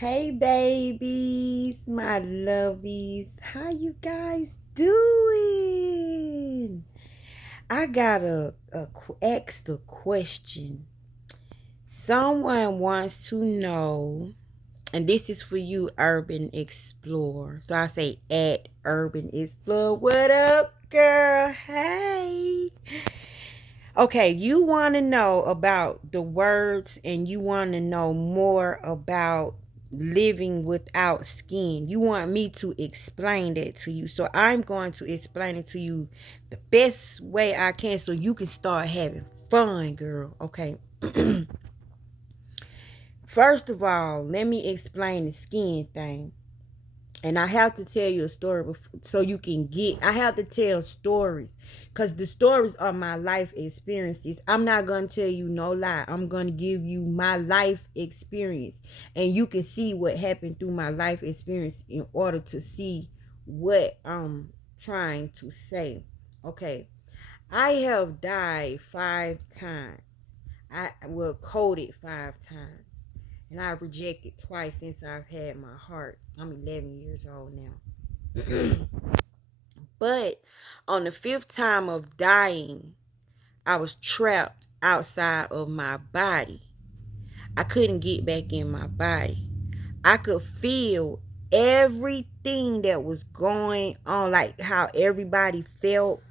Hey babies, my lovies, how you guys doing? I got a extra question. Someone wants to know, and this is for you, Urban Explorer. So I say at Urban Explorer. What up, girl? Hey. Okay, you want to know about the words and you want to know more about living without skin. You want me to explain that to you. So I'm going to explain it to you the best way I can so you can start having fun, girl. Okay. First of all, let me explain the skin thing. And I have to tell you a story so you can get. I have to tell stories because the stories are my life experiences. I'm not going to tell you no lie. I'm going to give you my life experience. And you can see what happened through my life experience in order to see what I'm trying to say. Okay. I have died 5 times. I well coded 5 times. And I've rejected twice since I've had my heart. I'm 11 years old now. But on the fifth time of dying, I was trapped outside of my body. I couldn't get back in my body. I could feel everything that was going on, like how everybody felt.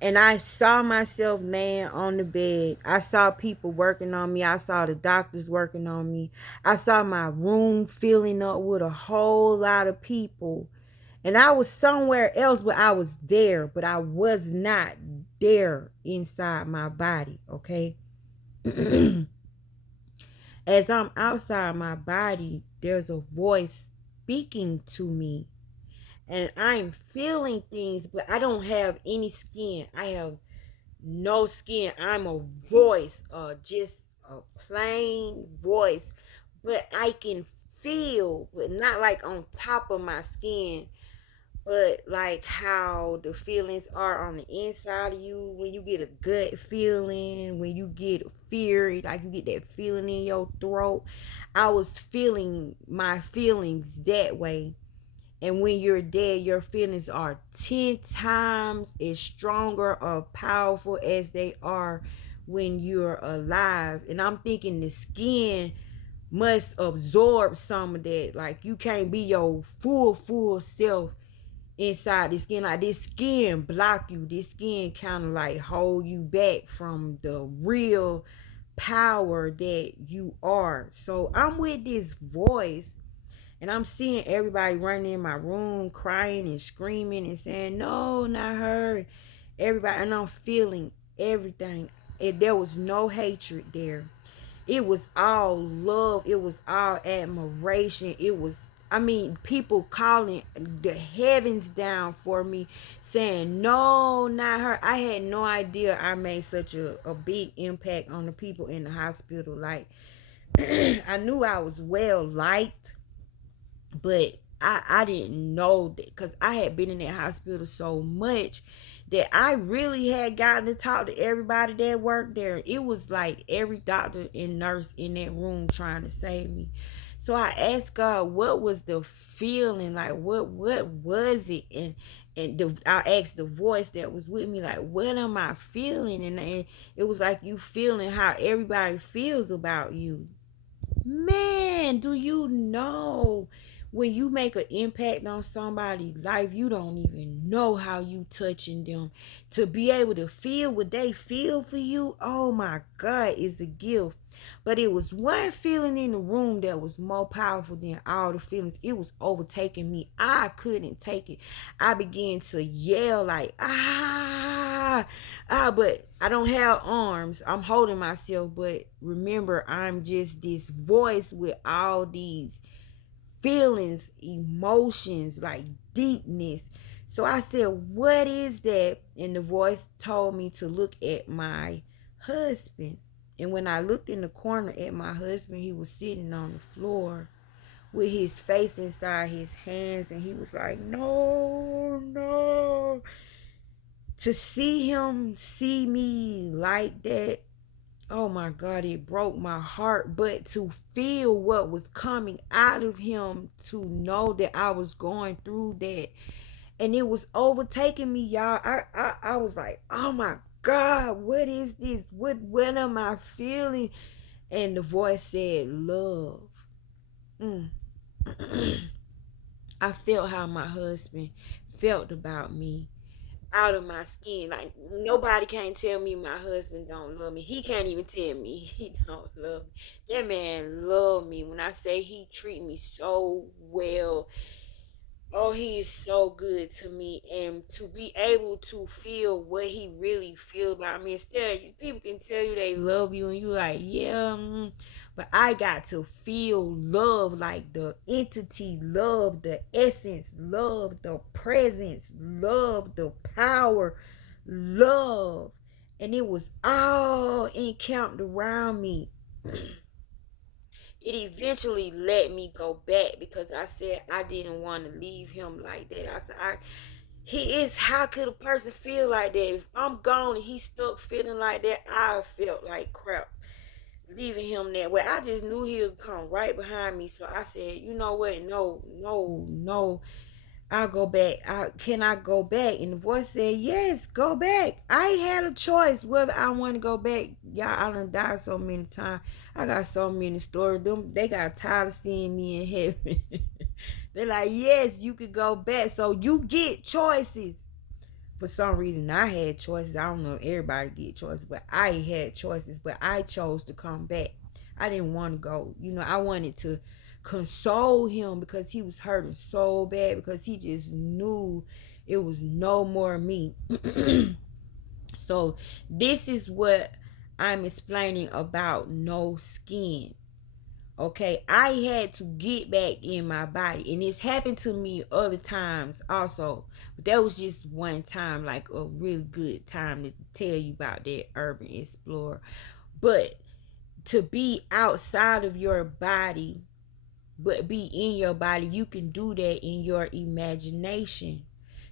And I saw myself laying on the bed. I saw people working on me. I saw the doctors working on me. I saw my room filling up with a whole lot of people. And I was somewhere else, but I was there, but I was not there inside my body, okay? As I'm outside my body, there's a voice speaking to me. And I'm feeling things, but I don't have any skin. I have no skin. I'm a voice, just a plain voice, but I can feel, but not like on top of my skin, but like how the feelings are on the inside of you when you get a gut feeling, when you get fear, like you get that feeling in your throat. I was feeling my feelings that way. And when you're dead, your feelings are 10 times as stronger or powerful as they are when you're alive. And I'm thinking the skin must absorb some of that. Like you can't be your full self inside the skin. Like this skin block you. This skin kind of like hold you back from the real power that you are. So I'm with this voice and I'm seeing everybody running in my room, crying and screaming and saying, no, not her. Everybody, and I'm feeling everything. There was no hatred there. It was all love. It was all admiration. It was, I mean, people calling the heavens down for me, saying, no, not her. I had no idea I made such a big impact on the people in the hospital. Like, I knew I was well liked, but I didn't know that because I had been in that hospital so much that I really had gotten to talk to everybody that worked there. It was like every doctor and nurse in that room trying to save me. So I asked God, what was the feeling like? What was it? I asked the voice that was with me, like, what am I feeling? And it was like you feeling how everybody feels about you. Man, do you know when you make an impact on somebody's life, you don't even know how you touching them. To be able to feel what they feel for you, oh my God, is a gift. But it was one feeling in the room that was more powerful than all the feelings. It was overtaking me. I couldn't take it. I began to yell like, but I don't have arms. I'm holding myself, but remember, I'm just this voice with all these feelings, emotions, like deepness. So I said, what is that? And the voice told me to look at my husband. And when I looked in the corner at my husband, he was sitting on the floor with his face inside his hands. And he was like, no, no. To see him see me like that, Oh my God, it broke my heart. But to feel what was coming out of him, to know that I was going through that, and it was overtaking me, y'all. I was like, oh my God, what is this? What am I feeling? And the voice said, love. Mm. I felt how my husband felt about me, out of my skin. Like nobody can't tell me my husband don't love me. He can't even tell me he don't love me. That man love me. When I say he treat me so well, oh, he is so good to me. And to be able to feel what he really feel about me, instead people can tell you they love you and you like, yeah, but I got to feel love, like the entity love, the essence love, the presence love, the power love. And it was all encamped around me. It eventually let me go back because I said I didn't want to leave him like that. I said, he is, how could a person feel like that? If I'm gone and he's stuck feeling like that, I felt like crap leaving him that way. I just knew he would come right behind me. So I said, you know what? No, no, no. I'll go back. Can I go back? And the voice said, yes, go back. I had a choice whether I want to go back. Y'all, I done died so many times. I got so many stories. They got tired of seeing me in heaven. They're like, yes, you could go back. So you get choices. For some reason, I had choices. I don't know if everybody get choices, but I had choices. But I chose to come back. I didn't want to go. I wanted to console him because he was hurting so bad, because he just knew it was no more me. So this is what I'm explaining about no skin. Okay, I had to get back in my body, and it's happened to me other times also, but that was just one time, like a really good time to tell you about that Urban Explorer. But to be outside of your body but be in your body, you can do that in your imagination.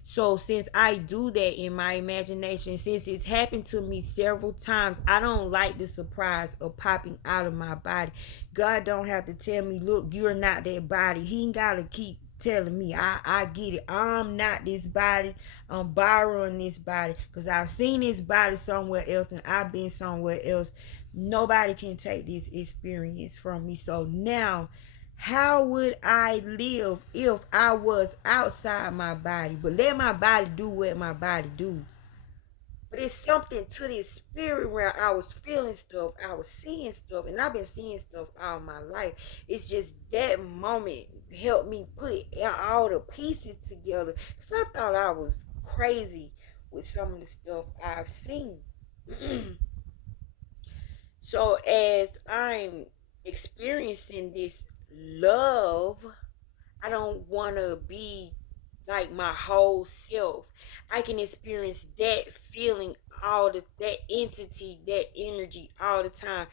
So since I do that in my imagination, since it's happened to me several times, I don't like the surprise of popping out of my body. God don't have to tell me, look, you're not that body. He ain't gotta keep telling me. I get it. I'm not this body. I'm borrowing this body because I've seen this body somewhere else and I've been somewhere else. Nobody can take this experience from me. So now, how would I live if I was outside my body? But let my body do what my body do. But it's something to this spirit where I was feeling stuff, I was seeing stuff, and I've been seeing stuff all my life. It's just that moment helped me put all the pieces together. Because I thought I was crazy with some of the stuff I've seen. So as I'm experiencing this love, I don't want to be like my whole self. I can experience that feeling, that entity, that energy all the time.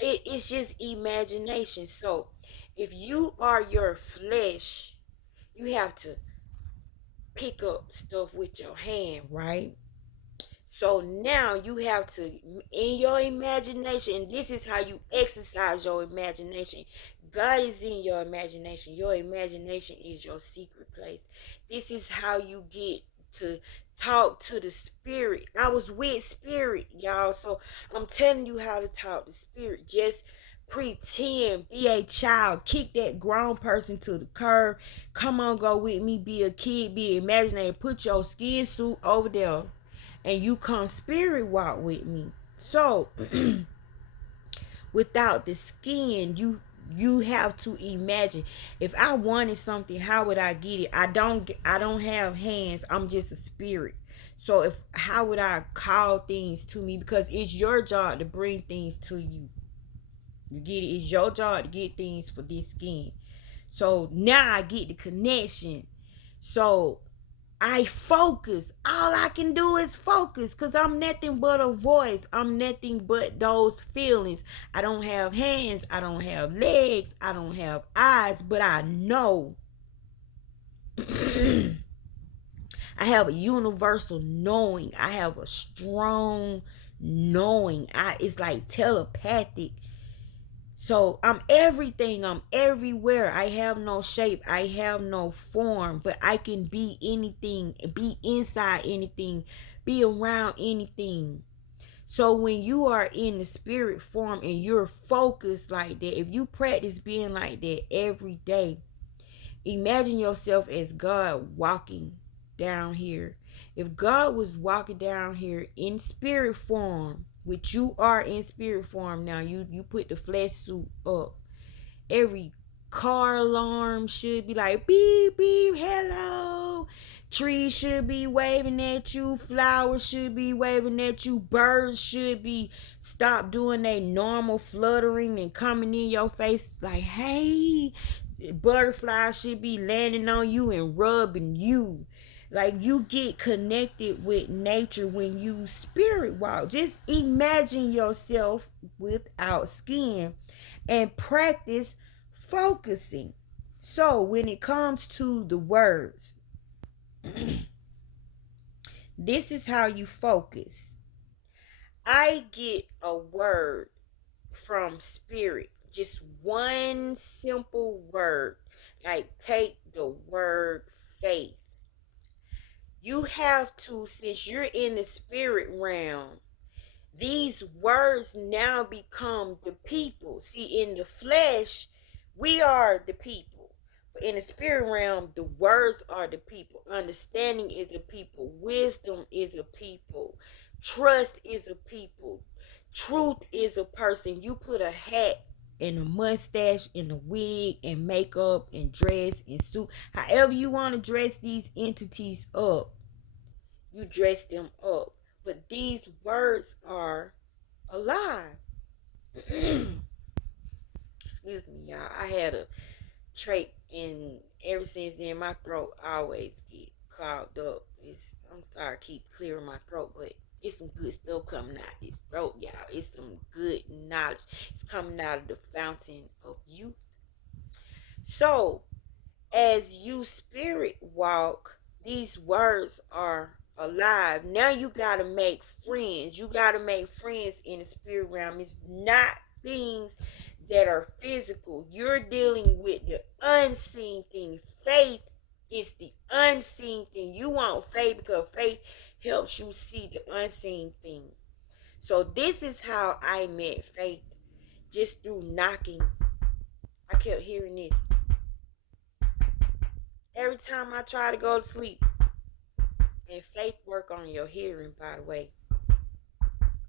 It's just imagination. So if you are your flesh, you have to pick up stuff with your hand, right? So now you have to, in your imagination, this is how you exercise your imagination. God is in your imagination. Your imagination is your secret place. This is how you get to talk to the spirit. I was with spirit, y'all. So I'm telling you how to talk to spirit. Just pretend, be a child, kick that grown person to the curb. Come on, go with me, be a kid, be imaginary. Put your skin suit over there and you come spirit walk with me. So without the skin, you have to imagine. If I wanted something, how would I get it? I don't have hands. I'm just a spirit. So if how would I call things to me? Because it's your job to bring things to you. You get it? It's your job to get things for this skin. So now I get the connection. So I focus. All I can do is focus because I'm nothing but a voice. I'm nothing but those feelings. I don't have hands. I don't have legs. I don't have eyes, but I know. I have a universal knowing. I have a strong knowing. It's like telepathic. So I'm everything. I'm everywhere. I have no shape. I have no form, but I can be anything, be inside anything, be around anything. So when you are in the spirit form and you're focused like that, if you practice being like that every day, imagine yourself as God walking down here. If God was walking down here in spirit form, which you are in spirit form now, you put the flesh suit up. Every car alarm should be like beep beep, hello. Trees should be waving at you. Flowers should be waving at you. Birds should be stop doing their normal fluttering and coming in your face like, hey. Butterflies should be landing on you and rubbing you. Like, you get connected with nature when you spirit walk. Just imagine yourself without skin and practice focusing. So when it comes to the words, this is how you focus. I get a word from spirit, just one simple word. Like, take the word faith. You have to, since you're in the spirit realm, these words now become the people. See, in the flesh, we are the people. But in the spirit realm, the words are the people. Understanding is the people. Wisdom is a people. Trust is a people. Truth is a person. You put a hat and a mustache and a wig and makeup and dress and suit. However you want to dress these entities up, you dress them up. But these words are alive. Excuse me, y'all. I had a trait, and ever since then, my throat always get clogged up. I'm sorry, I keep clearing my throat, but it's some good stuff coming out of this throat, y'all. It's some good knowledge. It's coming out of the fountain of youth. So, as you spirit walk, these words are alive. Now you gotta make friends. You gotta make friends in the spirit realm. It's not things that are physical. You're dealing with the unseen thing. Faith is the unseen thing. You want faith because faith helps you see the unseen thing. So this is how I met faith, just through knocking. I kept hearing this every time I try to go to sleep. And faith work on your hearing, by the way.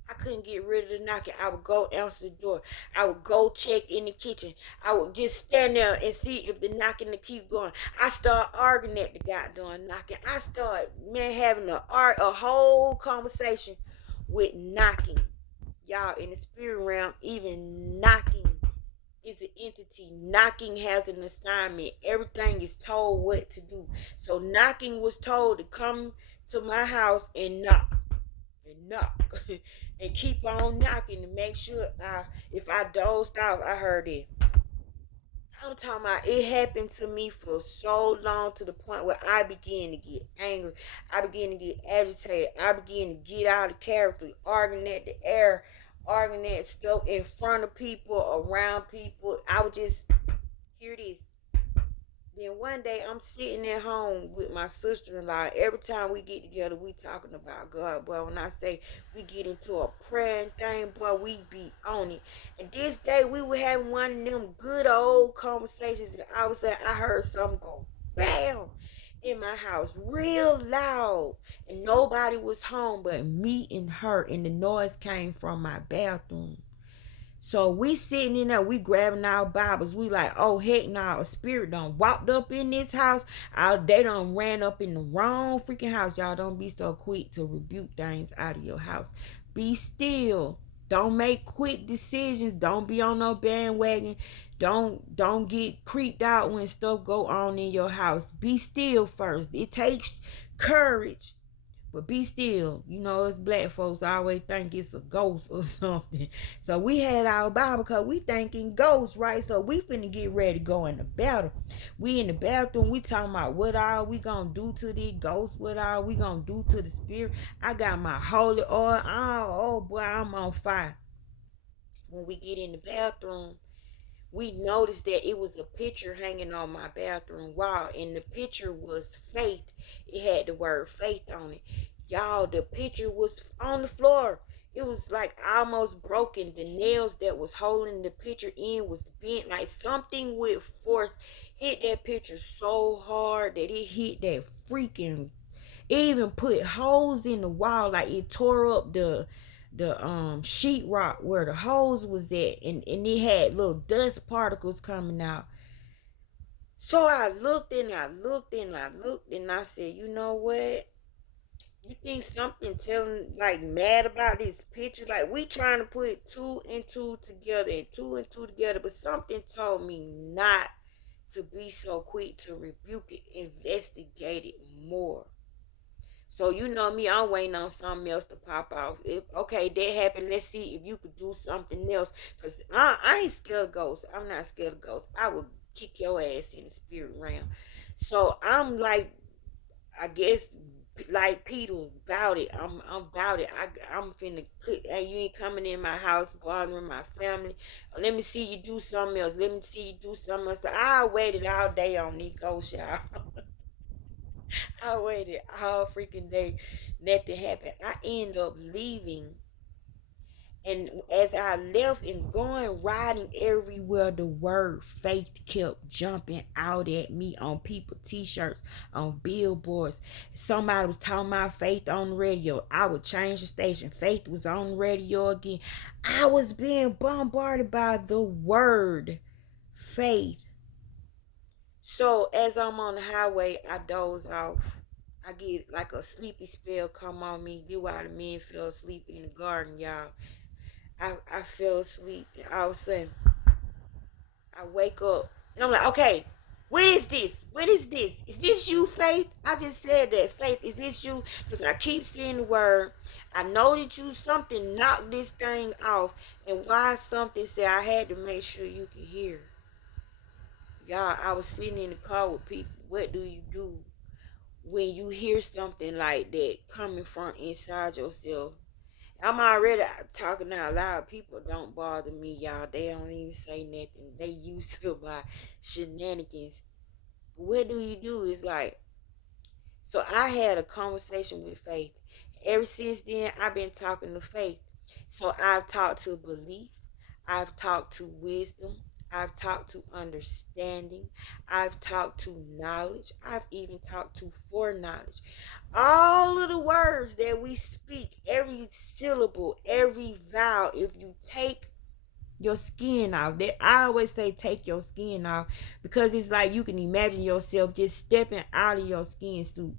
I couldn't get rid of the knocking. I would go answer the door. I would go check in the kitchen. I would just stand there and see if the knocking to keep going. I start arguing at the goddamn knocking. I start, having a whole conversation with knocking. Y'all, in the spirit realm, even knocking is an entity. Knocking has an assignment. Everything is told what to do. So knocking was told to come to my house and knock. And knock. And keep on knocking to make sure if I dozed off, I heard it. I'm talking about, it happened to me for so long to the point where I began to get angry. I began to get agitated. I began to get out of character, arguing at the air, arguing at stuff in front of people, around people. I would just hear this. Then one day I'm sitting at home with my sister-in-law. Every time we get together, we talking about God. Boy, when I say we get into a prayer and thing, boy, we be on it. And this day we were having one of them good old conversations. And all of a sudden I heard something go bam in my house, real loud. And nobody was home but me and her. And the noise came from my bathroom. So we sitting in there, we grabbing our Bibles. We like, oh heck no, a spirit done walked up in this house. They done ran up in the wrong freaking house. Y'all don't be so quick to rebuke things out of your house. Be still. Don't make quick decisions. Don't be on no bandwagon. Don't get creeped out when stuff go on in your house. Be still first. It takes courage. But be still. You know, us black folks always think it's a ghost or something. So we had our Bible because we thinking ghosts, right? So we finna get ready to go in the battle. We in the bathroom. We talking about what all we gonna do to the ghosts. What all we gonna do to the spirit. I got my holy oil. Oh boy, I'm on fire. When we get in the bathroom, we noticed that it was a picture hanging on my bathroom wall, and the picture was faith. It had the word faith on it. Y'all, the picture was on the floor. It was like almost broken. The nails that was holding the picture in was bent. Like something with force hit that picture so hard that it hit that freaking, it even put holes in the wall. Like it tore up the sheetrock where the hose was at, and it had little dust particles coming out. So I looked and I looked and I looked and I said, you know what? You think something telling like mad about this picture? Like we trying to put two and two together and two and two together, but something told me not to be so quick to rebuke it, investigate it more. So you know me, I'm waiting on something else to pop off. If okay, that happened. Let's see if you could do something else. Cause I ain't scared of ghosts. I'm not scared of ghosts. I would kick your ass in the spirit realm. So I'm like, I guess like Peter about it. I'm about it. I'm finna cook. Hey, you ain't coming in my house bothering my family. Let me see you do something else. Let me see you do something else. So I waited all day on these ghosts, y'all. I waited all freaking day. Nothing happened. I end up leaving. And as I left and going riding everywhere, the word faith kept jumping out at me on people t-shirts, on billboards. Somebody was talking about faith on the radio. I would change the station. Faith was on the radio again. I was being bombarded by the word faith. So as I'm on the highway, I doze off. I get like a sleepy spell come on me. Get why the men fell asleep in the garden, y'all. I fell asleep. All of a sudden, I wake up. And I'm like, okay, what is this? What is this? Is this you, Faith? I just said that. Faith, is this you? Because I keep seeing the word. I know that you something knocked this thing off. And why something said I had to make sure you could hear. Y'all, I was sitting in the car with people. What do you do when you hear something like that coming from inside yourself? I'm already talking out loud. People don't bother me, y'all. They don't even say nothing. They used to my shenanigans. What do you do? It's like, so I had a conversation with Faith. Ever since then, I've been talking to Faith. So I've talked to belief. I've talked to wisdom. I've talked to understanding. I've talked to knowledge. I've even talked to foreknowledge. All of the words that we speak, every syllable, every vowel, if you take your skin off, that I always say take your skin off, because it's like you can imagine yourself just stepping out of your skin suit.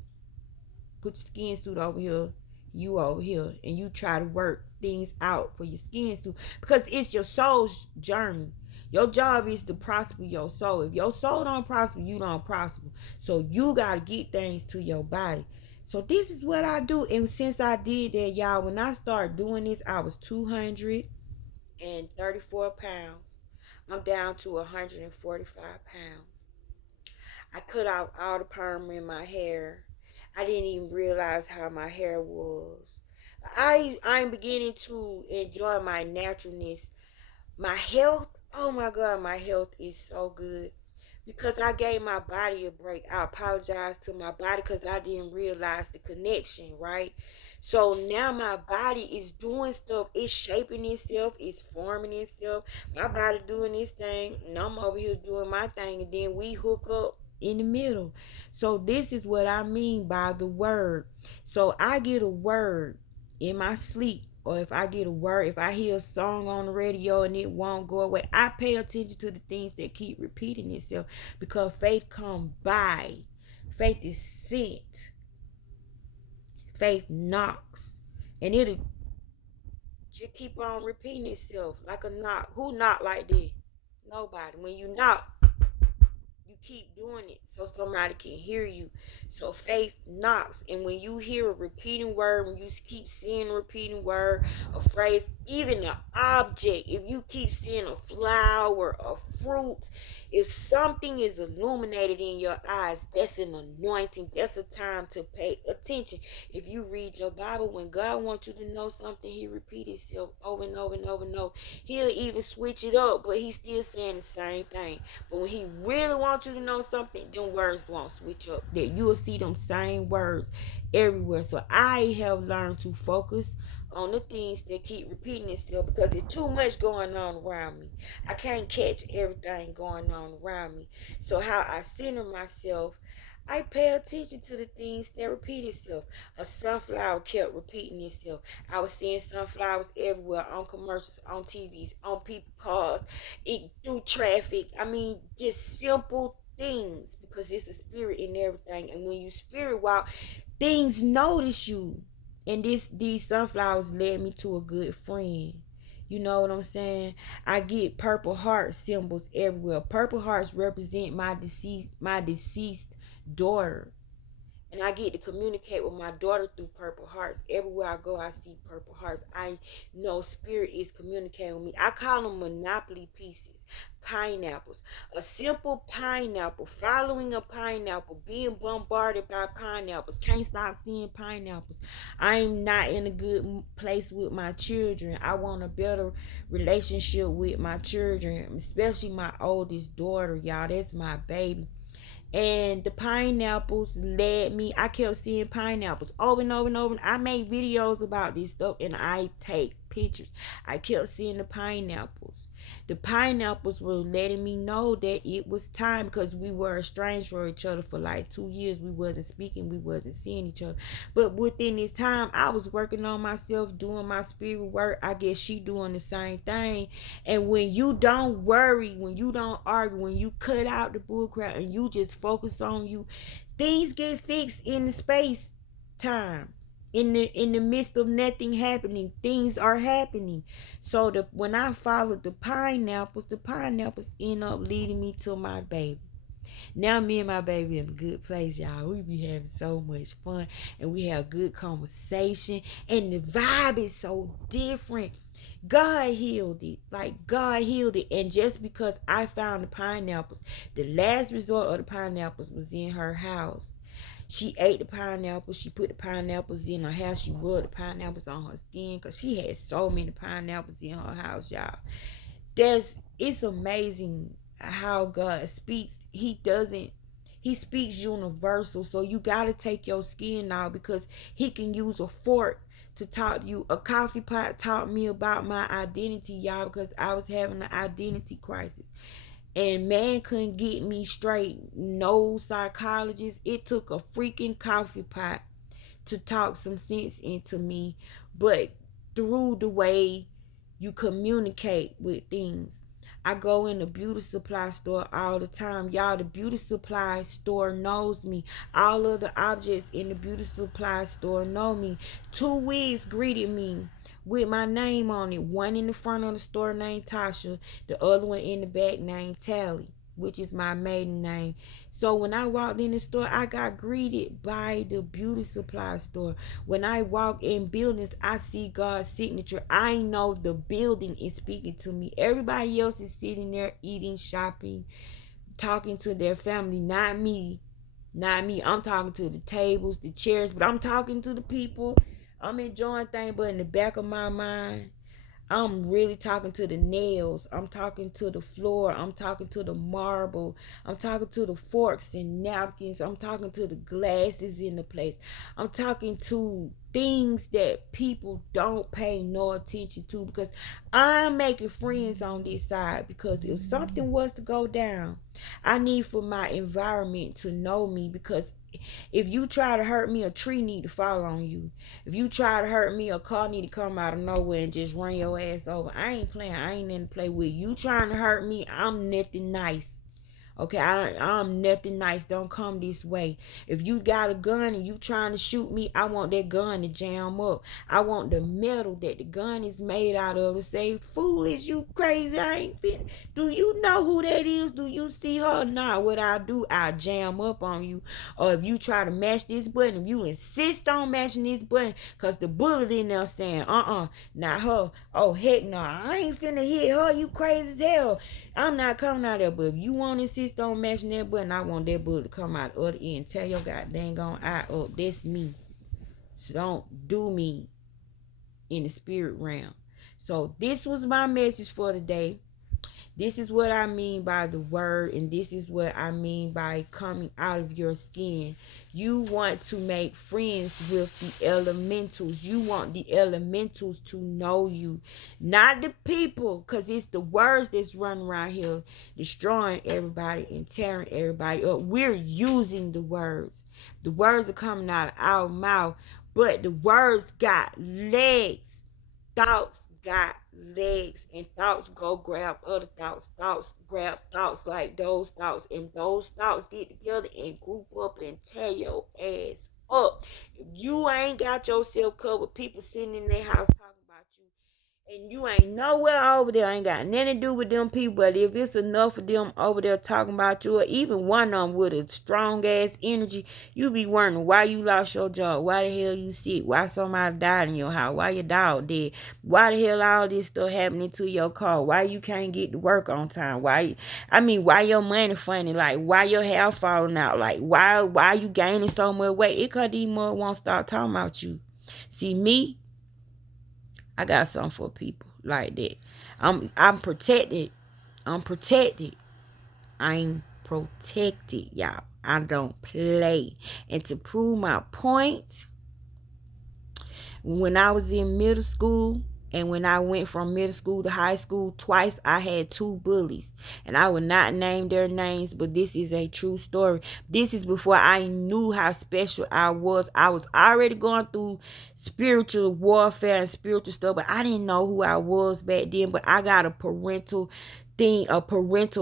Put your skin suit over here, you over here, and you try to work things out for your skin suit, because it's your soul's journey. Your job is to prosper your soul. If your soul don't prosper, you don't prosper. So you gotta get things to your body. So this is what I do. And since I did that, y'all, when I started doing this, I was 234 pounds. I'm down to 145 pounds. I cut out all the perm in my hair. I didn't even realize how my hair was. I'm beginning to enjoy my naturalness. My health, oh my God, my health is so good because I gave my body a break. I apologize to my body because I didn't realize the connection, right? So now my body is doing stuff. It's shaping itself. It's forming itself. My body doing this thing, and I'm over here doing my thing, and then we hook up in the middle. So this is what I mean by the word. So I get a word in my sleep, or if I get a word, if I hear a song on the radio and it won't go away, I pay attention to the things that keep repeating itself, because faith come by. Faith is sent. Faith knocks. And it'll just keep on repeating itself like a knock. Who knock like this? Nobody. When you knock, you you keep doing it so somebody can hear you. So faith knocks. And when you hear a repeating word, when you keep seeing a repeating word, a phrase, even an object, if you keep seeing a flower, a fruit, if something is illuminated in your eyes, that's an anointing. That's a time to pay attention. If you read your Bible, when God wants you to know something, he repeats himself over and over and over and over. He'll even switch it up, but he's still saying the same thing. But when he really wants you to know something, them words won't switch up. That you'll see them same words everywhere. So I have learned to focus on the things that keep repeating itself because there's too much going on around me. I can't catch everything going on around me. So how I center myself, I pay attention to the things that repeat itself. A sunflower kept repeating itself. I was seeing sunflowers everywhere, on commercials, on TVs, on people's cars, through traffic. I mean, just simple things because it's the spirit in everything. And when you spirit walk, things notice you. And these sunflowers led me to a good friend. You know what I'm saying? I get purple heart symbols everywhere. Purple hearts represent my deceased daughter. And I get to communicate with my daughter through purple hearts. Everywhere I go, I see purple hearts. I know spirit is communicating with me. I call them monopoly pieces, pineapples. A simple pineapple, following a pineapple, being bombarded by pineapples. Can't stop seeing pineapples. I'm not in a good place with my children. I want a better relationship with my children, especially my oldest daughter, y'all. That's my baby. And the pineapples led me. I kept seeing pineapples over and over and over. I made videos about this stuff and I take pictures. I kept seeing the pineapples. The pineapples were letting me know that it was time because we were estranged from each other for like 2 years. We wasn't speaking, we wasn't seeing each other. But within this time, I was working on myself, doing my spirit work. I guess she doing the same thing. And when you don't worry, when you don't argue, when you cut out the bullcrap and you just focus on you, things get fixed in the space time. In the midst of nothing happening, things are happening. So when I followed the pineapples end up leading me to my baby. Now me and my baby in a good place, y'all. We be having so much fun and we have good conversation and the vibe is so different. God healed it. Like God healed it. And just because I found the pineapples, the last resort of the pineapples was in her house. She ate the pineapples. She put the pineapples in her house. She rubbed the pineapples on her skin because she had so many pineapples in her house, y'all. It's amazing how God speaks. He speaks universal. So you gotta take your skin out because he can use a fork to talk to you. A coffee pot taught me about my identity, y'all, because I was having an identity crisis. And man couldn't get me straight. No psychologist. It took a freaking coffee pot to talk some sense into me. But through the way you communicate with things. I go in the beauty supply store all the time. Y'all, the beauty supply store knows me. All of the objects in the beauty supply store know me. 2 wigs greeted me with my name on it. One in the front of the store named Tasha. The other one in the back named Tally, which is my maiden name. So when I walked in the store, I got greeted by the beauty supply store. When I walk in buildings, I see God's signature. I know the building is speaking to me. Everybody else is sitting there eating, shopping, talking to their family, not me. Not me. I'm talking to the tables, the chairs, but I'm talking to the people. I'm enjoying things, but in the back of my mind, I'm really talking to the nails. I'm talking to the floor. I'm talking to the marble. I'm talking to the forks and napkins. I'm talking to the glasses in the place. I'm talking to things that people don't pay no attention to because I'm making friends on this side because if something was to go down, I need for my environment to know me because if you try to hurt me, a tree need to fall on you. If you try to hurt me, a car need to come out of nowhere and just run your ass over. I ain't playing. I ain't in to play with you. Trying to hurt me, I'm nothing nice. Okay, I'm nothing nice. Don't come this way. If you got a gun and you trying to shoot me, I want that gun to jam up. I want the metal that the gun is made out of to say, foolish, you crazy. I ain't fit. Do you know who that is? Do you see her? Nah, what I do, I jam up on you. Or if you try to mash this button, if you insist on mashing this button, cause the bullet in there saying, not her. Oh, heck no, I ain't finna hit her. You crazy as hell. I'm not coming out there, but if you want to insist on mashing that button, I want that bullet to come out the other end. Tell your goddamn on eye up. That's me. So don't do me in the spirit realm. So this was my message for today. This is what I mean by the word, and this is what I mean by coming out of your skin. You want to make friends with the elementals. You want the elementals to know you, not the people, because it's the words that's running around here destroying everybody and tearing everybody up. We're using the words. The words are coming out of our mouth, but the words got legs. Thoughts got legs, and thoughts go grab other thoughts. Thoughts grab thoughts like those thoughts, and those thoughts get together and group up and tear your ass up. If you ain't got yourself covered, people sitting in their house talking about you, and you ain't nowhere over there, ain't got nothing to do with them people. But if it's enough of them over there talking about you, or even one of them with a strong ass energy, you be wondering why you lost your job, why the hell you sick, why somebody died in your house, why your dog dead, why the hell all this stuff happening to your car, why you can't get to work on time, why your money funny, like why your hair falling out, like why you gaining so much weight. It cause these mother won't start talking about you. See me, I got something for people like that. I'm protected. I'm protected. I'm protected, y'all. I don't play. And to prove my point, when I was in middle school, and when I went from middle school to high school twice, I had two bullies. And I will not name their names, but this is a true story. This is before I knew how special I was. I was already going through spiritual warfare and spiritual stuff, but I didn't know who I was back then. But I got a parental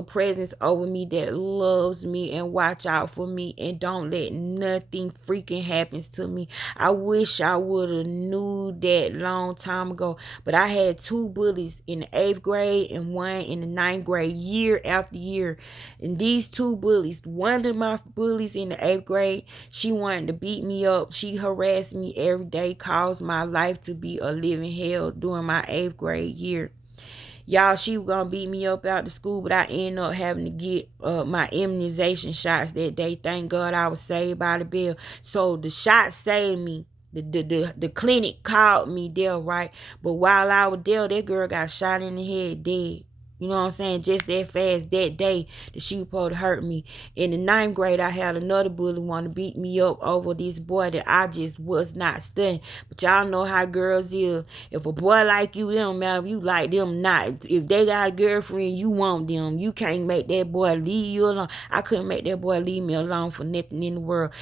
presence over me that loves me and watch out for me and don't let nothing freaking happens to me. I wish I would have knew that long time ago. But I had two bullies in the 8th grade and one in the 9th grade, year after year. And these two bullies, one of my bullies in the 8th grade, she wanted to beat me up. She harassed me every day, caused my life to be a living hell during my 8th grade year. Y'all, she was gonna beat me up out of school, but I ended up having to get my immunization shots that day. Thank God I was saved by the bell. So the shots saved me. The clinic called me there, right? But while I was there, that girl got shot in the head, dead. You know what I'm saying? Just that fast that day that she was supposed to hurt me. In the 9th grade, I had another bully want to beat me up over this boy that I just was not studying. But y'all know how girls is. If a boy like you, it don't matter if you like them not. If they got a girlfriend, you want them. You can't make that boy leave you alone. I couldn't make that boy leave me alone for nothing in the world.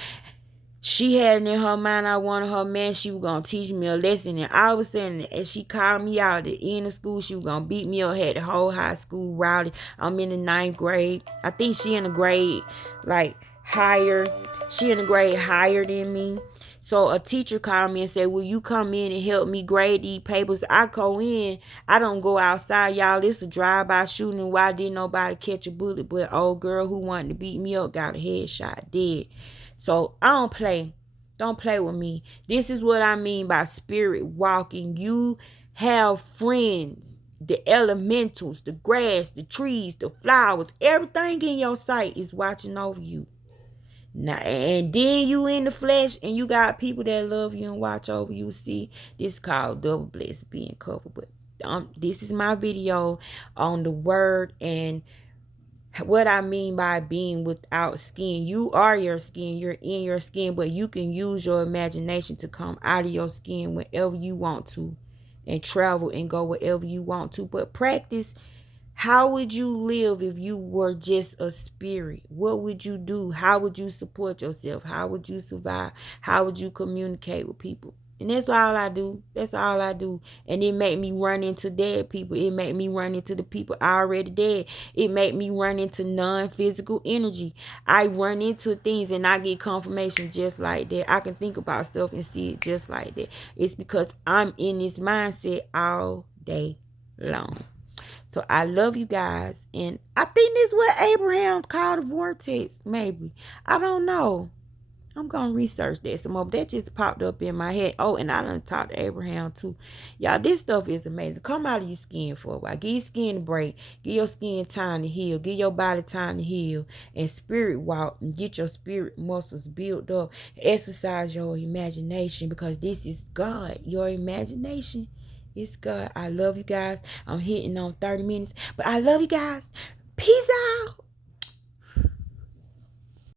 She had it in her mind I wanted her man. She was going to teach me a lesson. And all of a sudden, as she called me out at the end of school, she was going to beat me up. Had the whole high school rowdy. I'm in the 9th grade. I think she in a grade like higher. She in a grade higher than me. So a teacher called me and said, will you come in and help me grade these papers? I go in. I don't go outside, y'all. It's a drive-by shooting. Why didn't nobody catch a bullet? But old girl who wanted to beat me up got a headshot, dead. So I don't play. Don't play with me. This is what I mean by spirit walking. You have friends, the elementals, the grass, the trees, the flowers, everything in your sight is watching over you. Now, and then you in the flesh and you got people that love you and watch over you. See, this is called double blessed being covered. But this is my video on the word and what I mean by being without skin. You are your skin. You're in your skin, but you can use your imagination to come out of your skin whenever you want to and travel and go wherever you want to. But practice. How would you live if you were just a spirit? What would you do? How would you support yourself? How would you survive? How would you communicate with people? And that's all I do. That's all I do. And it make me run into dead people. It make me run into the people already dead. It make me run into non-physical energy. I run into things and I get confirmation just like that. I can think about stuff and see it just like that. It's because I'm in this mindset all day long. So I love you guys. And I think this is what Abraham called a vortex. Maybe. I don't know. I'm going to research that some more. That just popped up in my head. Oh, and I done talked to Abraham too. Y'all, this stuff is amazing. Come out of your skin for a while. Give your skin a break. Give your skin time to heal. Give your body time to heal. And spirit walk and get your spirit muscles built up. Exercise your imagination because this is God. Your imagination is God. I love you guys. I'm hitting on 30 minutes. But I love you guys. Peace out.